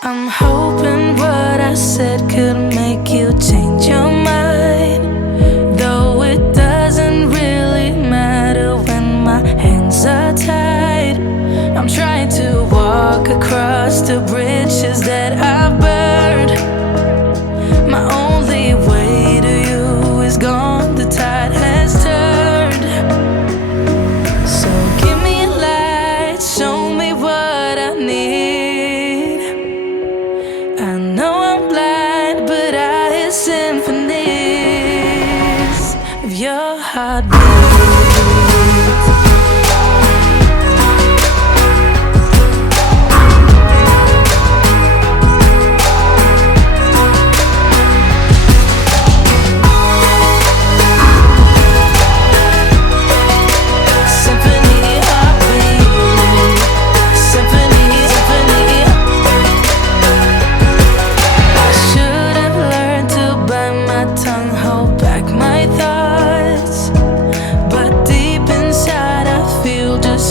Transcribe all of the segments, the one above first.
I'm hoping what I said could make you change your mind, though it doesn't really matter when my hands are tied. I'm trying to walk across the bridges that I've burned. My only way to you is gone, the tide has turned. So give me a light, show me what I need. I know I'm blind, but I hear symphonies of your heartbeat.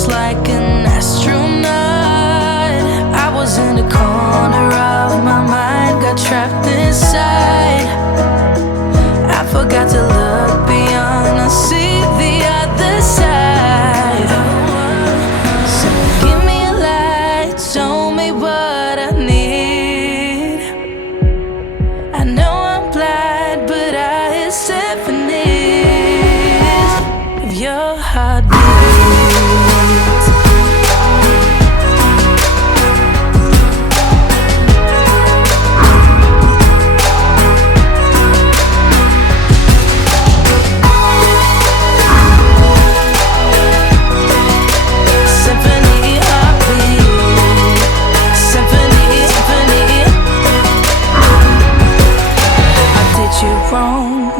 Like an astronaut, I was in a corner of my mind, got trapped inside. I forgot to look beyond, I see the other side. So give me a light, show me what I need. I know I'm blind, but I hear symphonies of your heartbeat.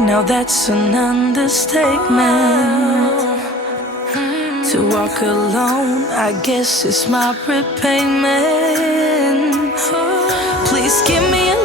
Now that's an understatement. To walk alone, I guess it's my repayment. Please give me a